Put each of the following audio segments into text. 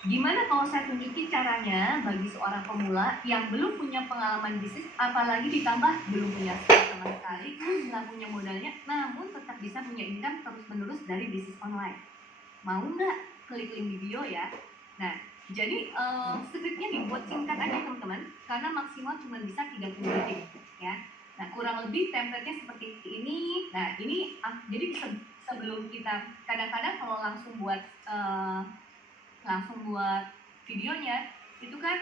Gimana kalau saya tunjukin caranya bagi seorang pemula yang belum punya pengalaman bisnis, apalagi ditambah belum punya skill sama sekali, nggak punya modalnya, namun tetap bisa punya income terus-menerus dari bisnis online. Mau nggak? Klik link video ya. Nah, jadi skripnya dibuat singkat aja teman-teman, karena maksimal cuma bisa 30 detik ya. Nah, kurang lebih template-nya seperti ini. Nah, ini jadi sebelum kita kadang-kadang kalau langsung buat videonya itu kan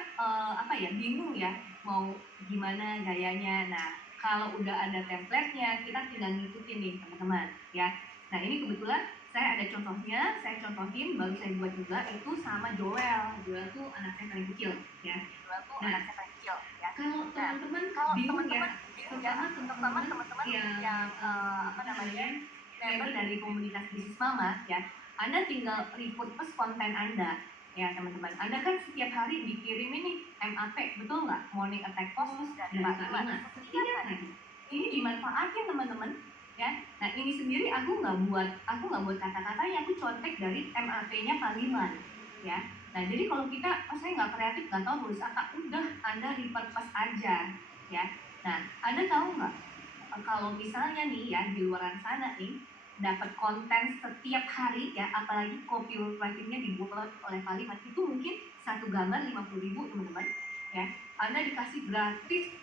bingung ya mau gimana gayanya. Nah, kalau udah ada template-nya kita tinggal ngikutin nih teman-teman ya. Nah, ini kebetulan saya ada contohnya, saya contohin baru saya buat juga itu sama Joel. Joel tuh anak saya paling kecil ya. Kalau teman-teman bingung ya, terutama teman-teman yang member dari komunitas bisnis mama ya, Anda tinggal repurpose konten Anda ya teman-teman. Anda kan setiap hari dikirim ini MAP, betul nggak? Morning attack post dan Pak Iman. Ini dimanfaatin teman-teman ya. Nah, ini sendiri aku nggak buat kata-katanya, aku contek dari MAP-nya Pak Iman ya. Nah, jadi kalau kita, saya nggak kreatif, nggak tahu nulis apa, udah Anda repurpose aja ya. Nah, Anda tahu nggak kalau misalnya nih ya di luar sana nih dapat konten setiap hari ya, apalagi copywriting-nya dibuat oleh kalimat itu mungkin satu gambar 50.000 teman-teman ya. Anda dikasih gratis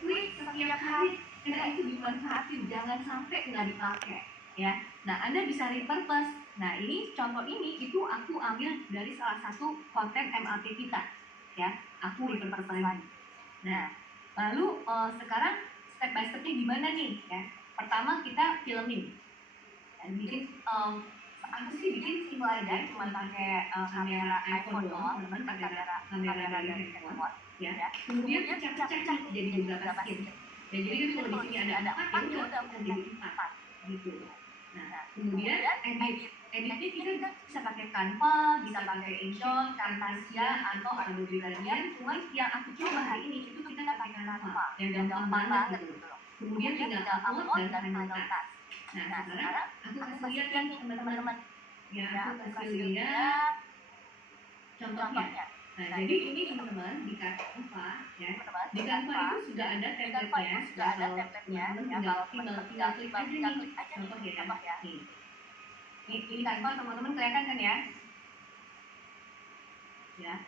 klik setiap hari, karena itu dimanfaatin, jangan sampai nggak dipakai ya. Nah, Anda bisa repurpose. Nah, ini contoh ini itu aku ambil dari salah satu konten MAP kita ya, aku repurpose lagi. Nah, lalu sekarang step by stepnya gimana nih ya. Pertama kita filming dan bikin aku sih bikin simple aja, cuma pakai kamera iPhone doang, teman-teman, pakai kamera dari handphone ya. Kemudian pecah-pecah jadi beberapa scene. Ya, jadi kan kalau di sini ada 4 ya udah jadi 4 gitu. Nah, kemudian editnya kita bisa pakai Canva, bisa pakai InShot, Camtasia atau Adobe Premiere. Cuman yang aku coba hari ini itu kita pakai Canva yang gampang banget gitu. Kemudian tinggal upload dan final task. Nah, sekarang aku kasih lihat kan teman-teman ya, aku kasih lihat contohnya. Nah, jadi ini teman-teman di Canva ya, di Canva itu sudah ada template-nya ya. Kalau teman-teman tinggal klik aja nih contoh ya. Nih, ini Canva teman-teman kelihatan kan ya? Ya.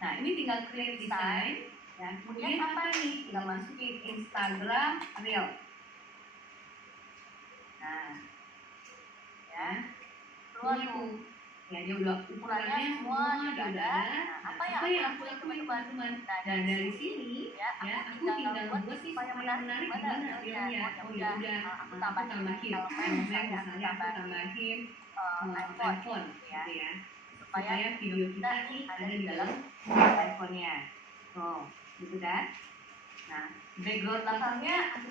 Nah, ini tinggal create design ya. Kemudian apa nih? Tinggal masukin Instagram Reel. Nah, ya, lalu ya dia udah ukurannya semua udah ada. Apa yang aku lakuin teman-teman? Nah, dari sini ya aku tinggal buat sih supaya menarik gimana realnya. Oh ya udah, aku tambahin kalau misalnya aku tambahin iPhone gitu ya, supaya video kita nih ada di dalam iPhone-nya. Oh, gitu kan? Nah, background belakangnya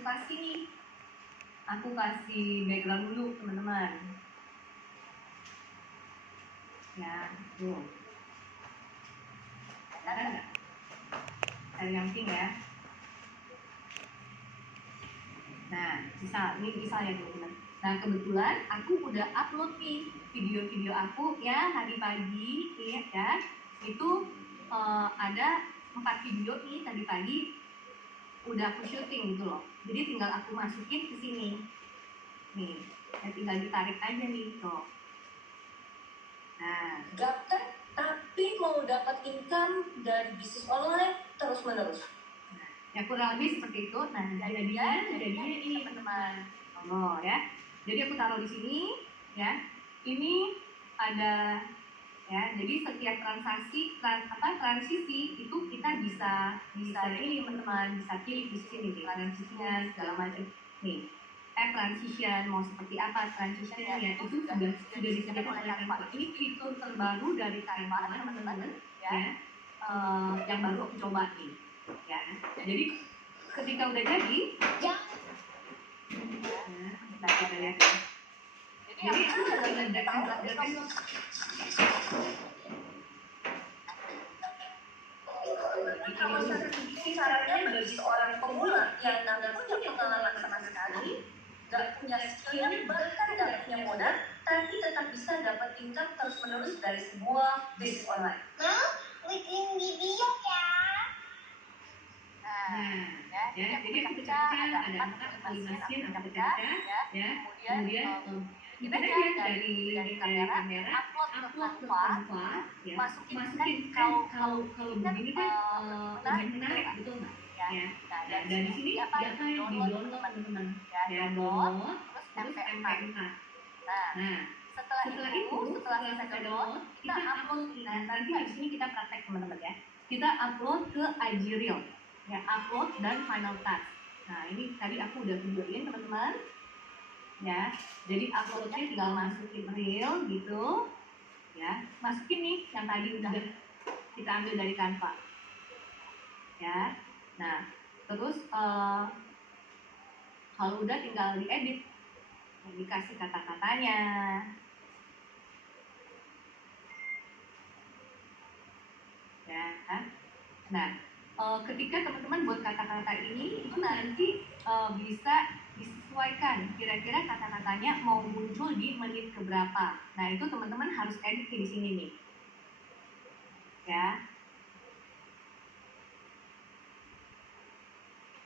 aku kasih background dulu teman-teman. Ya, tuh. Ada nggak? Ada yang pink ya. Nah, ini bisa ya teman-teman. Nah, kebetulan aku udah upload nih video-video aku ya hari pagi ya. Itu ada 4 video nih tadi pagi udah aku syuting gitu loh. Jadi tinggal aku masukin ke sini. Nih, tinggal ditarik aja nih tuh. Nah, gaptek tapi mau dapat income dari bisnis online terus-menerus. Nah, ya kurang lebih seperti itu. Nah, jadinya ini teman-teman. Oh ya. Jadi aku taruh di sini ya. Ini ada ya. Jadi setiap transisi itu kita bisa ini teman-teman, bisa pilih di sini nih transisinya segala macam. Nih, transition mau seperti apa transitionnya ya, itu sudah disediakan oleh Canva. Ini fitur terbaru dari Canva teman-teman ya, yang baru aku coba nih ya. Jadi ketika udah jadi ya, kita lihat ya. Jadi aku lagi ngedekan kalau sarannya bagi seorang pemula yang nggak punya pengalaman sama sekali, nggak punya skillnya, bahkan nggak punya modal, tapi tetap bisa dapat income terus-menerus dari sebuah bisnis online. Bikin video ya. Jadi aku pecah-pecah ada 4 atau 5 scene, aku pecah-pecah, ya. Kemudian bikin aja dari kamera, upload ke Canva, ya. Masukin kan kalau begini kan lebih menarik, betul nggak? Ya. Nah, dari sini diapain? Di-download teman-teman, ya, download, terus MP4. Nah, setelah selesai download, kita upload. Nah, nanti di sini kita praktek teman-teman ya. Kita upload ke IG Reel, ya, upload dan final cut. Nah, ini tadi aku udah videoin teman-teman, ya. Jadi uploadnya tinggal masukin reel gitu, ya. Masukin nih yang tadi udah kita ambil dari Canva, ya. Nah, terus kalau udah tinggal diedit, dikasih kata-katanya. Ya. Nah, ketika teman-teman buat kata-kata ini, itu nanti bisa disesuaikan kira-kira kata-katanya mau muncul di menit keberapa. Nah, itu teman-teman harus edit di sini nih. Ya.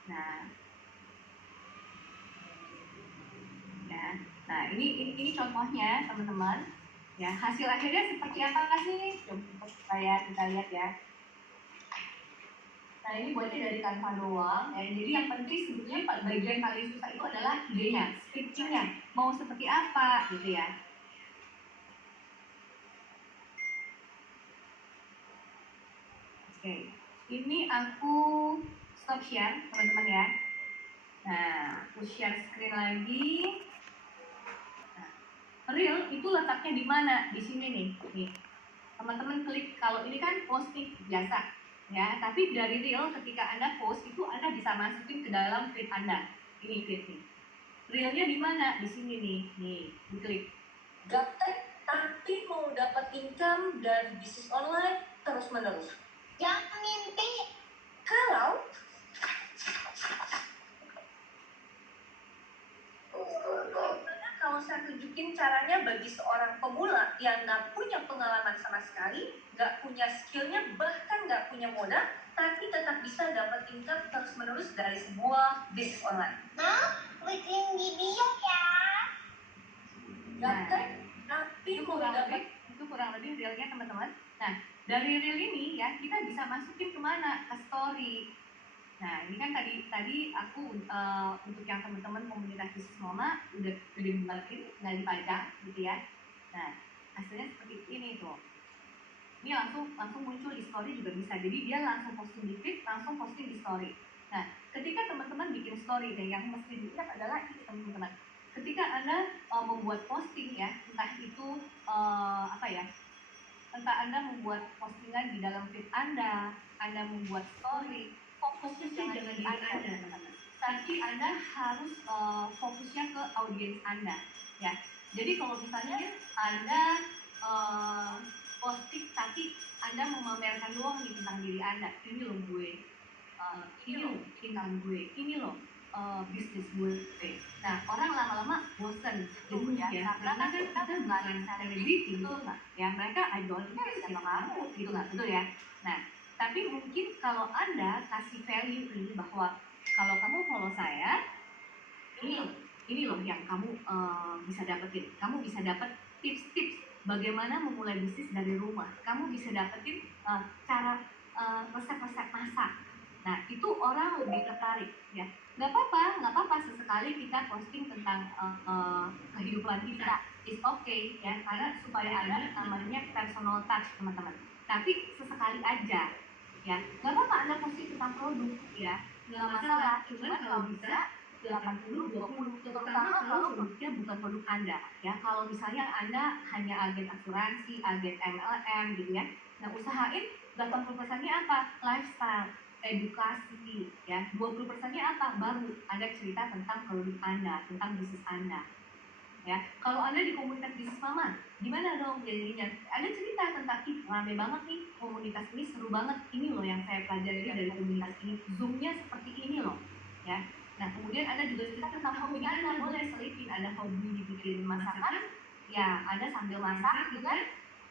Nah. Ya. Nah, ini contohnya, teman-teman. Ya, hasil akhirnya seperti apa sih? Coba kita lihat ya. Nah, ini buatnya dari Canva doang, ya. Jadi yang penting sebetulnya bagian paling susah itu adalah idenya, scriptingnya, mau seperti apa gitu ya. Oke, ini aku stop share teman-teman ya. Nah, aku share screen lagi. Nah, reel itu letaknya di mana? Di sini nih. Nih, teman-teman klik. Kalau ini kan posting biasa. Ya, tapi dari reel ketika Anda post itu Anda bisa masukin ke dalam feed Anda. Ini feed nih. Realnya di mana? Di sini nih, diklik. Gaptek, tapi mau dapat income dari bisnis online terus menerus. Jangan mimpi. Kalau saya tunjukin caranya bagi seorang pemula yang nggak punya pengalaman sama sekali, nggak punya skillnya, bahkan nggak punya modal, tapi tetap bisa dapat income terus-menerus dari sebuah bisnis online. Bikin video ya. Gaptek, tapi itu kurang lebih realnya teman-teman. Nah, dari reel ini ya kita bisa masukin kemana? Ke story. Nah, ini kan tadi aku untuk yang teman-teman komunitas bisnis mama udah dibuatin, nggak dipajang gitu ya. Nah, hasilnya seperti ini tuh. Ini langsung muncul di story juga bisa. Jadi dia langsung posting di feed, langsung posting di story. Nah, ketika teman-teman bikin story, dan yang mesti diingat adalah ini teman-teman. Ketika Anda membuat posting ya, entah itu entah Anda membuat postingan di dalam feed Anda membuat story, fokusnya jangan di Anda, teman-teman. Tapi Anda harus fokusnya ke audiens Anda, ya. Jadi kalau misalnya Anda posting tapi Anda memamerkan doang nih tentang diri Anda, ini loh gue, ini loh income gue, ini loh bisnis gue. Nah, orang lama-lama bosen gitu ya, karena kan kita bukan selebriti gitu nggak, ya mereka idolnya siapa kamu gitu nggak, betul ya. Nah, tapi mungkin kalau Anda kasih value ini bahwa kalau kamu follow saya, ini loh yang kamu bisa dapetin. Kamu bisa dapat tips-tips bagaimana memulai bisnis dari rumah. Kamu bisa dapetin cara resep-resep masak. Nah, itu orang lebih tertarik ya. Nggak apa-apa sesekali kita posting tentang kehidupan kita. It's okay ya, karena supaya ada namanya personal touch teman-teman. Tapi sesekali aja ya. Nggak apa-apa Anda posting tentang produk ya, nggak masalah. Cuman kalau bisa 80-20, terutama kalau produknya bukan produk Anda ya. Kalau misalnya Anda hanya agen asuransi, agen MLM gitu ya. Nah, usahain 80%-nya apa? Lifestyle, edukasi ya. 20%-nya apa? Baru Anda cerita tentang produk Anda, tentang bisnis Anda. Ya, kalau Anda di komunitas bisnis mama, gimana dong jadinya? Anda cerita tentang rame banget nih komunitas ini, seru banget. Ini loh yang saya pelajari dari komunitas ini. Zoom-nya seperti ini loh, ya. Nah, kemudian Anda juga cerita tentang hobi Anda, boleh selipin. Ada hobi dibikin masakan, ya Anda sambil masak gitu kan,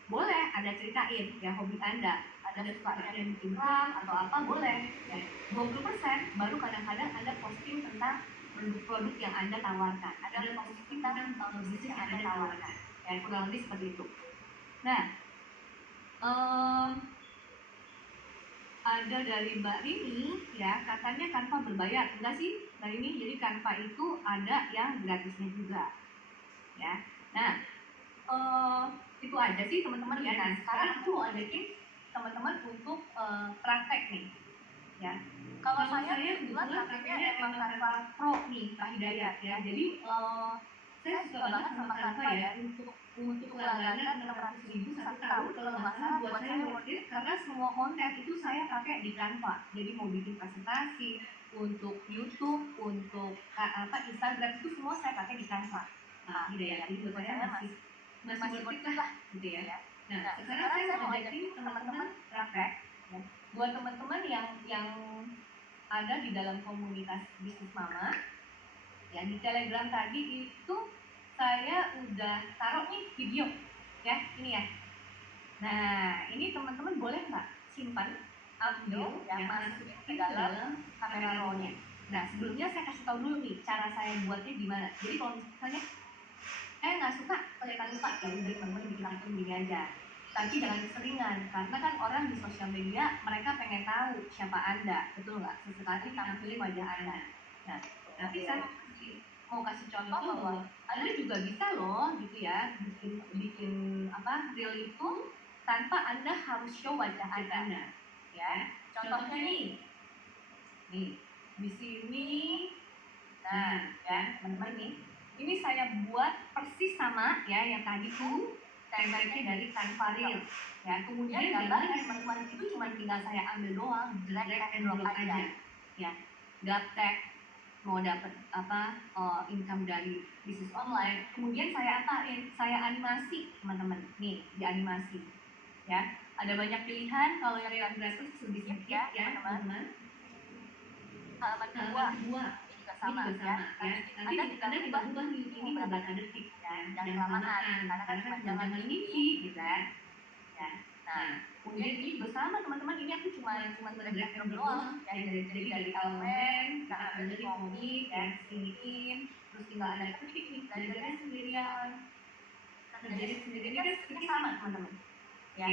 boleh Anda ceritain ya hobi Anda suka yang bikin ram atau apa boleh ya. 20% baru kadang-kadang Anda posting tentang produk-produk yang Anda tawarkan, Anda posting tentang bisnis yang Anda tawarkan ya, kurang lebih seperti itu. Nah, ada dari Mbak Rini ya, katanya Canva berbayar. Enggak sih Mbak Rini, jadi Canva itu ada yang gratisnya juga ya. Nah, itu aja sih teman-teman ya. Nah, sekarang aku mau ajakin teman-teman untuk praktek nih ya. Kalau saya kebetulan pakainya emang Canva Pro nih Pak Hidayat ya. Jadi saya suka banget sama Canva ya, untuk langganan 600.000 satu tahun kalau nggak salah, buat saya worth it karena semua konten itu saya pakai di Canva. Jadi mau bikin presentasi untuk YouTube, untuk Instagram itu semua saya pakai di Canva. Nah, Hidayat, jadi buat saya masih worth it lah gitu ya. Nah, sekarang saya mau ajakin teman-teman praktek ya. Buat teman-teman yang ada di dalam komunitas bisnis mama ya, di Telegram tadi itu saya udah taruh nih video ya, ini ya. Nah, ini teman-teman boleh nggak simpan audio yang masukin ke dalam kamera raw-nya. Nah, sebelumnya saya kasih tahu dulu nih cara saya buatnya gimana. Jadi kalau misalnya nggak suka kelihatan lupa ya udah teman-teman bikin akun gini aja. Tapi jangan keseringan, karena kan orang di sosial media mereka pengen tahu siapa Anda, betul nggak? Sesekali tampilin wajah Anda. Nah, tapi saya mau kasih contoh bahwa Anda juga bisa loh gitu ya, bikin reel itu tanpa Anda harus show wajah Anda ya. Contohnya nih di sini. Nah ya teman-teman nih, ini saya buat persis sama ya yang tadi tuh, template-nya dari Canva Reel ya. Kemudian gambarnya teman-teman itu cuma tinggal saya ambil doang, drag and drop aja ya. Gaptek mau dapat income dari bisnis online, kemudian saya saya animasi teman-teman nih, di animasi ya. Ada banyak pilihan, kalau yang gratis lebih sedikit ya teman-teman. Halaman kedua juga sama ya. Nanti Anda tinggal ubah nih, ini beberapa detik ya, jangan kelamaan karena kan jangan mimpi gitu kan ya. Nah, kemudian ini bersama teman-teman, ini aku cuma drag and drop doang ya, jadi dari elemen kita ambil dari komik dan siniin, terus tinggal Anda ketik nih, belajarnya sendirian, kerjain sendirian. Ini kan seperti sama teman-teman ya,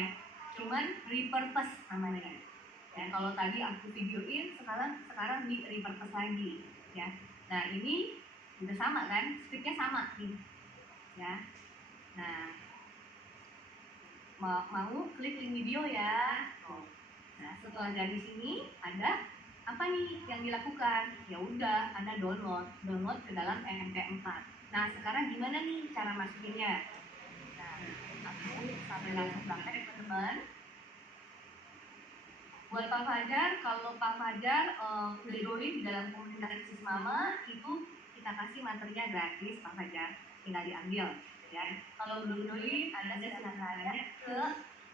cuman repurpose namanya ya. Kalau tadi aku videoin, sekarang di repurpose lagi ya. Nah, ini udah sama kan, scriptnya sama nih ya. Nah, mau klik link video ya. Nah, setelah dari sini ada apa nih yang dilakukan? Ya udah, Anda download ke dalam MP4. Nah, sekarang gimana nih cara masukinnya? Nah, aku sambil langsung praktek teman-teman. Buat Pak Fajar, kalau Pak Fajar udah join di dalam komunitas bisnis mama, itu kita kasih materinya gratis Pak Fajar, tinggal diambil ya. Kalau belum join, Anda silahkan tanya ke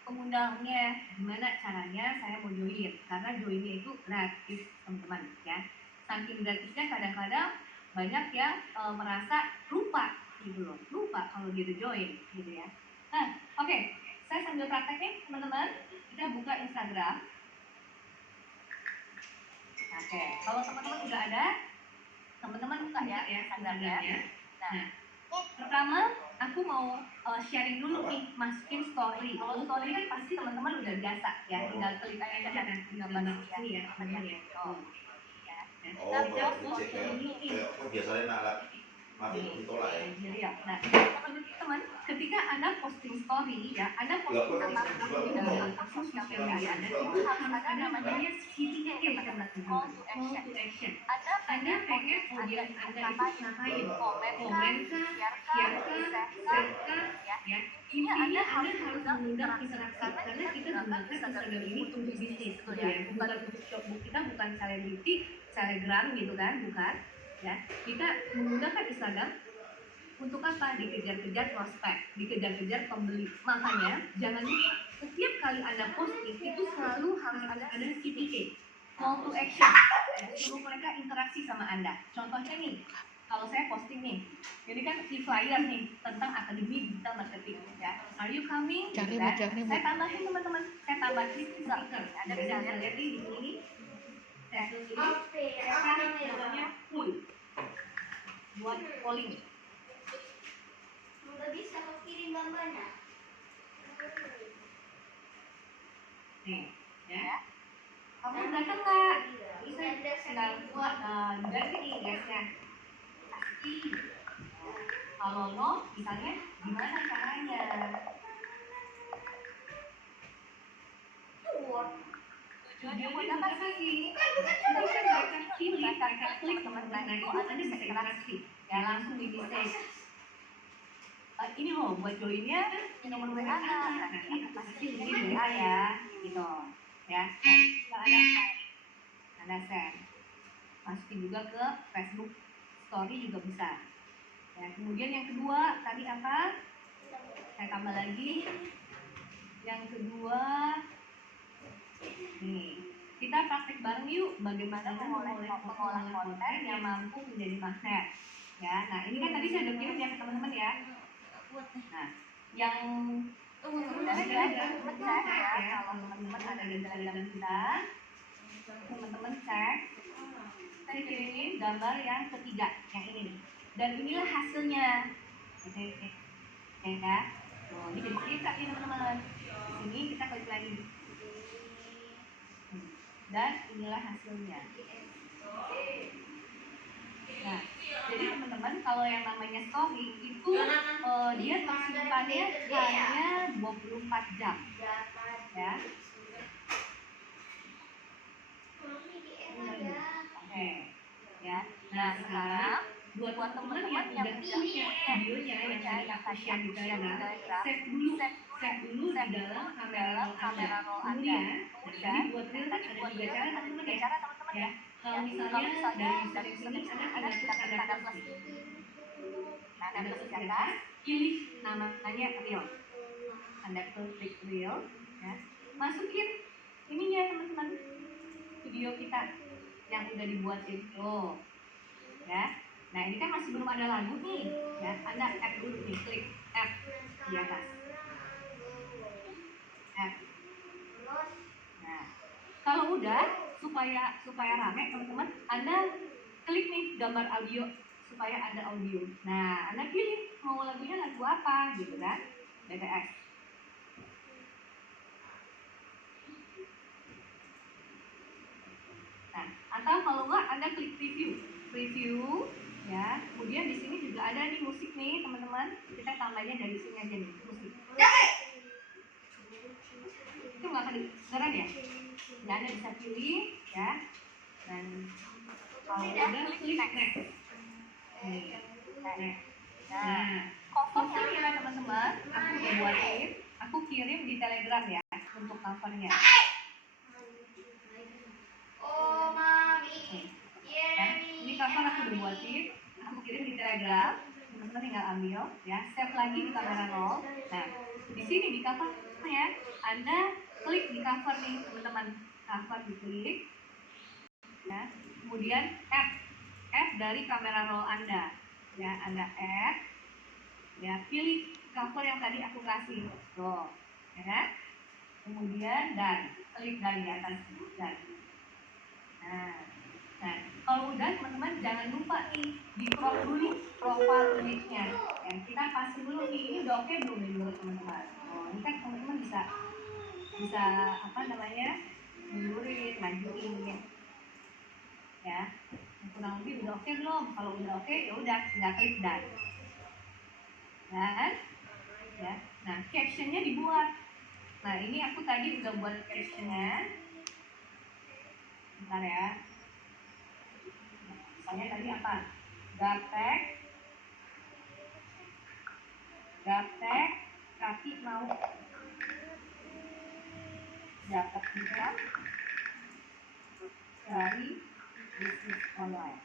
pengundangnya gimana caranya saya mau join, karena joinnya itu gratis teman-teman ya. Saking gratisnya kadang-kadang banyak yang merasa lupa gitu loh, lupa kalau dia udah join gitu ya. Nah, oke, saya sambil prakteknya teman-teman, kita buka Instagram. Oke, kalau teman-teman udah ada, teman-teman buka ya Instagramnya. Nah, pertama aku mau sharing dulu nih, masukin story. Kalau story kan pasti teman-teman udah biasa ya, tinggal klik aja dan tinggal masuk sini ya, teman-teman ya. Kita post ini. Biasanya nak mati ditolak ya. Jadi ya, nah teman-teman, ketika Anda posting story ya, Anda posting apapun di dalam akun sosial media Anda, itu harus ada namanya CTA, call to action. Anda pengen audiens Anda itu ngapain? Komen kah, share kah, ya. Intinya Anda harus mengundang interaksi, karena kita gunakan Instagram ini untuk bisnis gitu ya, bukan untuk shopbook. Kita bukan selebriti, selebgram gitu kan, bukan ya. Kita menggunakan Instagram untuk apa? Dikejar-kejar prospek, dikejar-kejar pembeli. Makanya jangan lupa setiap kali Anda posting itu selalu harus ada CTA, call to action ya, suruh mereka interaksi sama Anda. Contohnya nih, kalau saya posting nih, ini kan e-flyer nih tentang Akademi Digital Marketing ya. Are you coming? Cari, Gitu kan. cari, Saya tambahin teman-teman, saya tambahin stiker. Anda bisa lihat di sini. Saya tulis, saya tarik gambarnya full buat polling. Nggak bisa kau kirim gambarnya. Nih, ya. Kamu datang nggak? Bisa tinggal buat ganti nih guysnya. Pasti. Kalau no, misalnya gimana caranya? Tujuannya buat apa sih? Jadi kan mereka pilih, mereka klik teman-teman. Nah itu Anda bisa interaksi. Ya langsung di message. Ini loh buat joinnya nomor WA nanti pasti ini WA ya, gitu ya. Anda share, masukin juga ke Facebook Story juga bisa. Ya, kemudian yang kedua tadi apa? Saya tambah lagi. Yang kedua, nih kita praktek bareng yuk bagaimana mengolah konten yang mampu menjadi magnet. Ya, nah ini kan tadi saya udah kirim ya ke teman-teman ya. Nah, yang sebenarnya cek ya, kalau teman-teman ada di Telegram kita, teman-teman cek, saya kirimin gambar yang ketiga, yang ini nih. Dan inilah hasilnya. Oke, ya. Tuh, ini jadi screenshot nih teman-teman. Di sini kita klik lagi. Dan inilah hasilnya. Nah, jadi teman-teman kalau yang namanya story itu dia tersimpannya hanya 24 jam. Ya. Oke. Ya. Nah, sekarang buat teman-teman yang udah punya videonya yang tadi aku share di Telegram, save dulu di dalam kamera roll Anda. Tadi buat reel ada tiga cara teman-teman ya. Kalau misalnya dari sini ada tanda plus. Nah, tanda plus di atas, pilih namanya reel. Anda klik reel, ya. Masukin ininya teman-teman, video kita yang udah dibuatin tuh, ya. Nah ini kan masih belum ada lagu nih, ya. Anda add dulu nih, klik add di atas, add. Nah, kalau udah supaya rame teman-teman, Anda klik nih gambar audio supaya ada audio. Nah, Anda pilih mau lagunya lagu apa gitu kan, BTS. Nah, atau kalau enggak Anda klik preview ya. Kemudian di sini juga ada nih musik nih teman-teman. Kita tambahnya dari sini aja nih musik. Itu nggak kedengeran ya? Ya Anda bisa pilih ya. Dan kalau udah klik next. Nah, covernya ya teman-teman, aku udah buatin. Aku kirim di Telegram ya untuk covernya. Oh, mami. Ya, ini cover aku udah buatin, aku kirim di Telegram, teman-teman tinggal ambil, ya, save lagi di kamera roll. Nah, di sini di covernya, Anda klik di cover nih, teman-teman, cover diklik, ya, kemudian add dari kamera roll Anda, ya, Anda add, ya, pilih cover yang tadi aku kasih, tuh, ya, kemudian dan klik dari atas dan. Nah, kalau udah teman-teman jangan lupa nih di crop dulu profile image-nya. Ya, kita pasti dulu nih, ini udah oke belum nih menurut teman-teman. Oh, ini kan teman-teman bisa apa namanya mundurin, majuin, ya. Kurang lebih udah oke belum? Kalau udah oke, ya udah tinggal klik dan. Dan, ya. Nah, captionnya dibuat. Nah, ini aku tadi udah buat captionnya. Bentar ya. Misalnya tadi apa? Gaptek kaki mau dapat income dari bisnis online.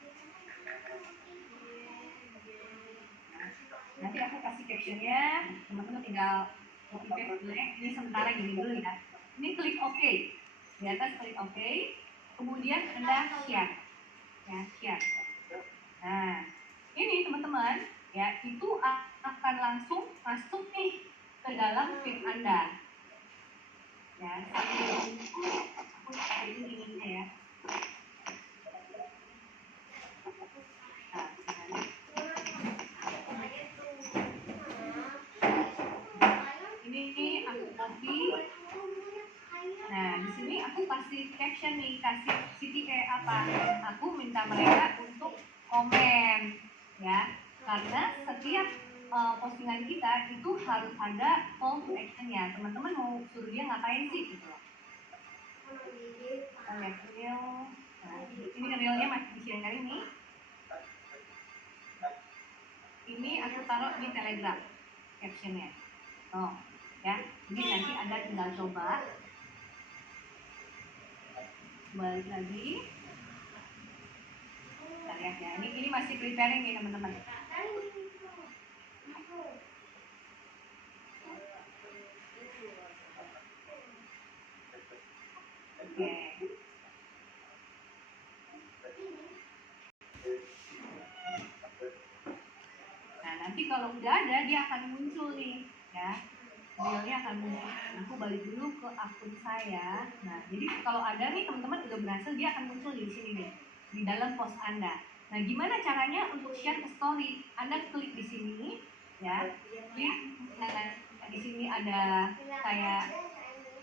Nah, nanti aku kasih captionnya, teman-teman tinggal copy paste dulu ya. Ini sementara gini dulu ya. Ini klik OK, di atas klik OK, kemudian Anda share. Ya, share. Nah, ini teman-teman ya, itu akan langsung masuk nih ke dalam feed Anda. Ya, aku ini ya. Ini aku copy. Nah, di sini aku kasih caption nih, kasih CTA apa? Aku minta mereka untuk komen, ya, karena setiap postingan kita itu harus ada call to action ya. Teman-teman mau suruh dia ngapain sih? Gitu. Kita lihat reel. Nah, ini reelnya masih di-share ini. Ini aku taruh di Telegram captionnya. Oh, ya. Jadi nanti Anda tinggal coba. Balik lagi. Kita lihat ya. Ini masih preparing nih teman-teman. Oke. Nah, nanti kalau udah ada dia akan muncul nih, ya. Reelnya akan muncul. Aku balik dulu ke akun saya. Nah, jadi kalau ada nih teman-teman udah berhasil, dia akan muncul di sini nih, di dalam post Anda. Nah, gimana caranya untuk share ke story? Anda klik di sini, ya. Klik. Nah, di sini ada kayak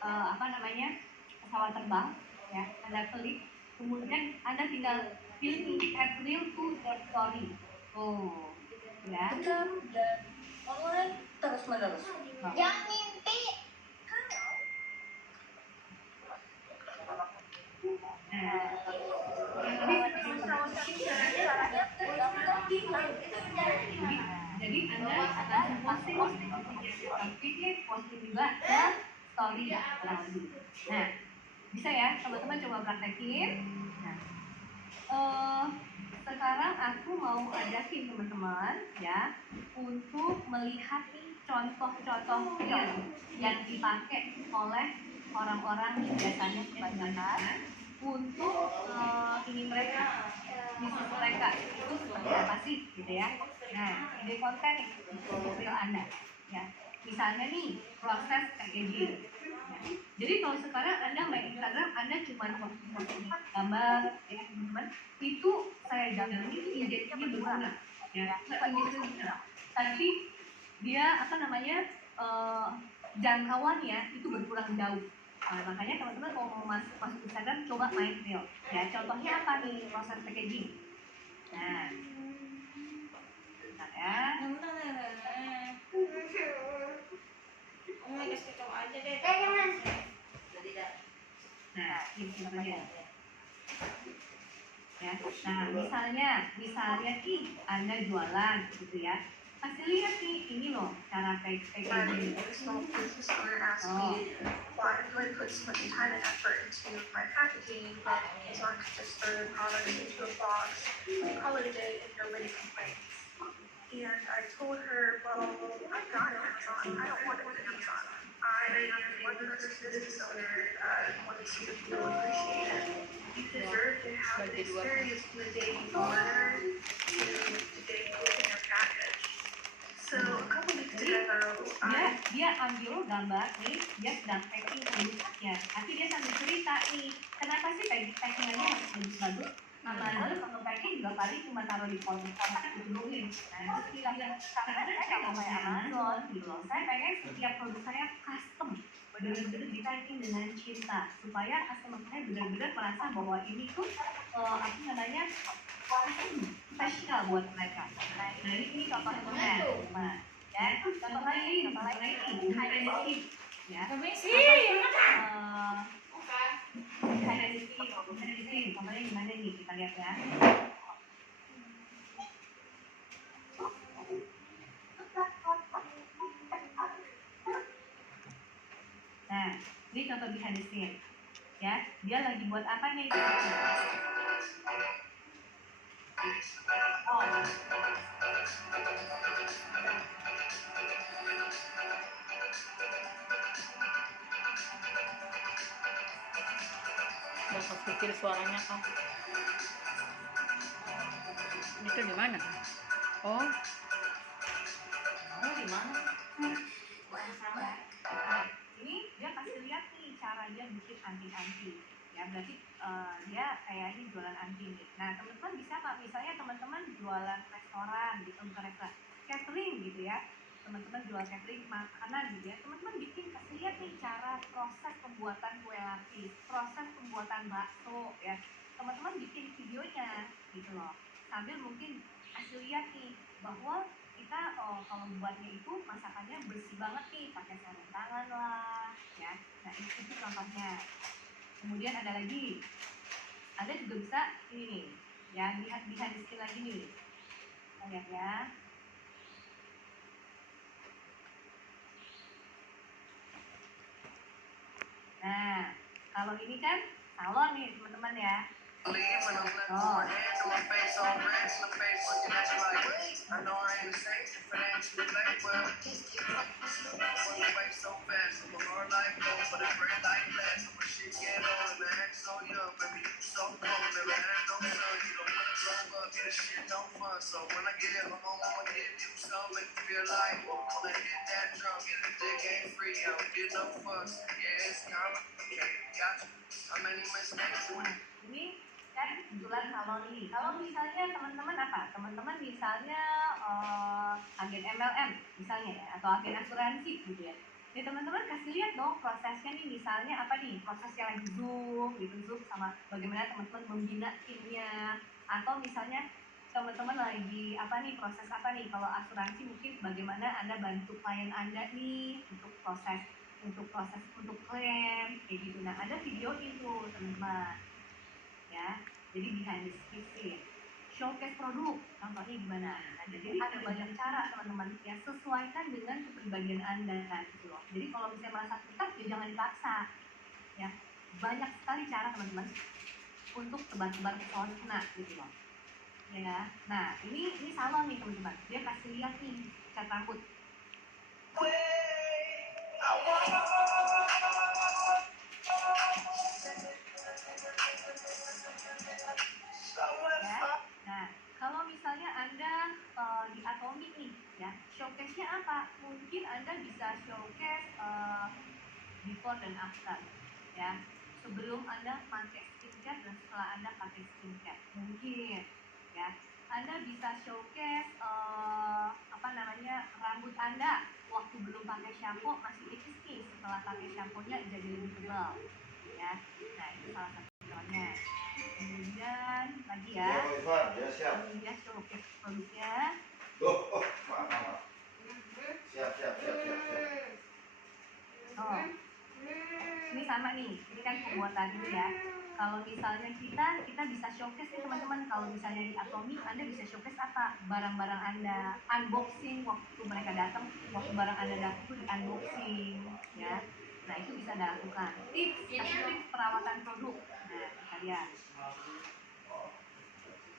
apa namanya, pesawat terbang, ya. Anda klik, kemudian Anda tinggal pilih add reel to your story. Oh, ya. Betul, dan online terus menerus. Jangan mimpi. Jadi Anda akan posting juga ke story lagi. Nah, bisa ya teman-teman coba praktekin. Nah, sekarang aku mau ajakin teman-teman ya untuk melihat contoh-contoh reel yang dipakai oleh orang-orang yang biasanya kebanyakan untuk ini mereka, bisnis mereka itu seperti apa sih gitu ya. Nah, ide konten untuk reel Anda ya. Misalnya nih proses packaging. Ya. Jadi kalau sekarang Anda main Instagram, Anda cuma posting gambar ya teman-teman, itu saya jamin itu engagement-nya berkurang ya, tapi dia apa namanya jangkauannya itu berkurang jauh. Nah, makanya teman-teman kalau mau masuk Instagram coba main reel ya. Contohnya apa nih proses packaging. Nah, bentar ya. Nah, ini contohnya. Ya. Nah, misalnya nih Anda jualan gitu ya. Kasih lihat nih, ini loh cara packaging. Small business owner asked me why do I put so much time and effort into my packaging when Amazon could just throw the product into a box, call it a day, and nobody complains. And I told her, well, I'm not Amazon. I don't want to be Amazon. I'm one person business owner wants you to feel appreciated. You deserve to have an experience from the day you order to the day you open your package. So a couple weeks ago, Dia ambil gambar nih, dia sedang packing produknya, tapi dia sambil cerita nih, kenapa sih packingannya masih bagus-bagus? Amazon kalau packing juga paling cuma taruh di kotak ditungguin. Nah, terus dia bilang, karena saya nggak mau kayak Amazon gitu loh, saya pengen setiap produk saya custom, benar-benar di packing dengan cinta, supaya customer saya benar-benar merasa bahwa ini tuh apa namanya spesial buat mereka. Nah, ini contohnya. Nah, ya, contoh lain, ya. Contohnya gimana nih, kita lihat ya. Nah, ini contoh behind the scene. Ya, dia lagi buat apa nih? Bakal kecil suaranya kan. Itu di mana? Oh, Oh, di mana? Sama. Nah, ini dia kasih lihat nih cara dia bikin anting-anting. Ya, berarti dia kayak ini jualan anting nih. Nah, teman-teman bisa nggak misalnya teman-teman jualan restoran gitu, bukan restoran, catering gitu ya. Teman-teman jual catering makanan gitu ya. Teman-teman bikin kasih lihat nih cara proses pembuatan kue lapis, proses pembuatan bakso ya. Teman-teman bikin videonya gitu loh. Sambil mungkin kasih lihat nih bahwa kita kalau buatnya itu masakannya bersih banget nih, pakai sarung tangan lah ya. Nah itu contohnya. Kemudian ada lagi, ada juga bisa ini nih ya, dihadiskan lagi nih, kita lihat ya. Nah kalau ini kan salon nih teman-teman ya. Oh. Ini kan jualan salon nih. Kalau misalnya teman-teman apa? Teman-teman misalnya agen MLM misalnya ya, atau agen asuransi gitu ya. Jadi teman-teman kasih lihat dong prosesnya nih, misalnya apa nih, prosesnya lagi Zoom gitu, Zoom sama bagaimana teman-teman membina timnya, atau misalnya teman-teman lagi apa nih, proses apa nih, kalau asuransi mungkin bagaimana Anda bantu klien Anda nih untuk proses untuk klaim kayak gitu. Nah ada video itu teman-teman ya, jadi behind the scenes showcase produk contohnya gimana. Nah, jadi ada banyak cara teman-teman ya, sesuaikan dengan kepribadian Anda gitu loh. Jadi kalau misalnya merasa susah ya jangan dipaksa ya, banyak sekali cara teman-teman untuk tebar-tebar pesona gitu loh ya. Nah ini salon nih teman-teman, dia kasih lihat nih cat rambut. Ya. Nah, kalau misalnya Anda di Atomic nih, ya, showcase-nya apa? Mungkin Anda bisa showcase before dan after, ya. Sebelum Anda pakai skincare dan setelah Anda pakai skincare, mungkin, ya. Anda bisa showcase apa namanya, rambut Anda waktu belum pakai shampoo masih tipis nih, setelah pakai shampoo-nya jadi lebih tebal, ya. Nah, itu salah satu contohnya. Kemudian lagi ya, kemudian showcase produknya. Maaf. Siap. Oh, ini sama nih, ini kan pembuatan ini ya. Kalau misalnya kita bisa showcase nih teman-teman. Kalau misalnya di Atomi, Anda bisa showcase apa? Barang-barang Anda, unboxing waktu mereka datang, waktu barang Anda datang itu di unboxing, ya. Nah itu bisa Anda lakukan. Tips perawatan produk. Nah kita lihat.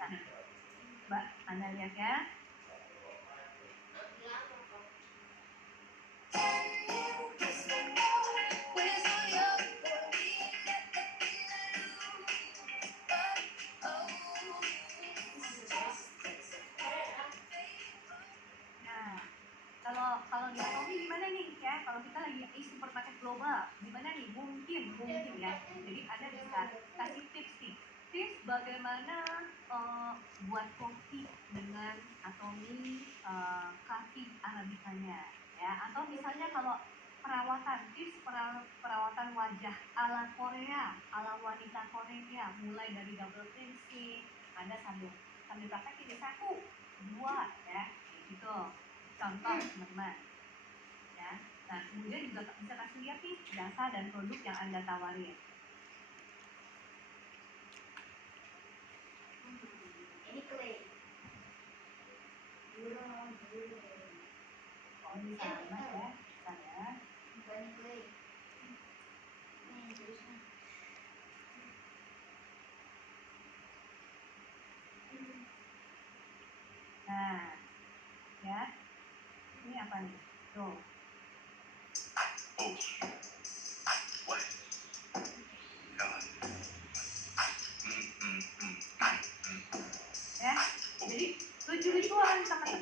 Nah, Mbak, Anda lihat ya. Nah, kalau di Atomi gimana nih ya? Kalau kita lagi di supermarket global, gimana nih? Mungkin ya. Jadi Anda bisa kasih tips nih. Tips bagaimana buat kopi dengan Atomi coffee arabicanya, ya. Atau misalnya kalau perawatan, tips perawatan wajah ala Korea, ala wanita Korea, mulai dari double cleansing, Anda sambil praktek ini 1, 2 ya, gitu. Contoh teman-teman ya. Nah kemudian juga bisa kasih lihat nih jasa dan produk yang Anda tawarin. Ini clay. Oh ini sama ya, saya. Bukan clay. Ini tulisnya. Nah ya, ini apa nih? Tuh. Ya, jadi lucu-lucuan teman-teman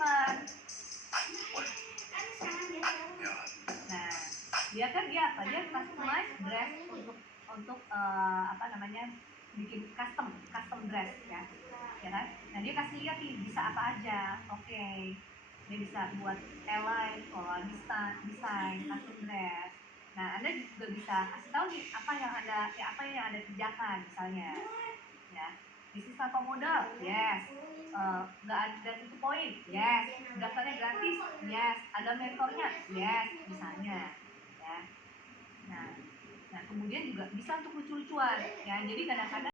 apa, dia customize dress untuk apa namanya, bikin custom dress ya kan. Nah dia kasih lihat nih bisa apa aja. Oke, dia bisa buat airline, floral design, custom dress. Nah Anda juga bisa kasih tahu nih apa yang Anda kerjakan misalnya ya. Bisnis tanpa modal, yes. Nggak ada tutup poin, yes. Daftarnya gratis, yes. Ada mentornya, yes. Misalnya ya. Nah kemudian juga bisa untuk lucu-lucuan ya. Jadi kadang-kadang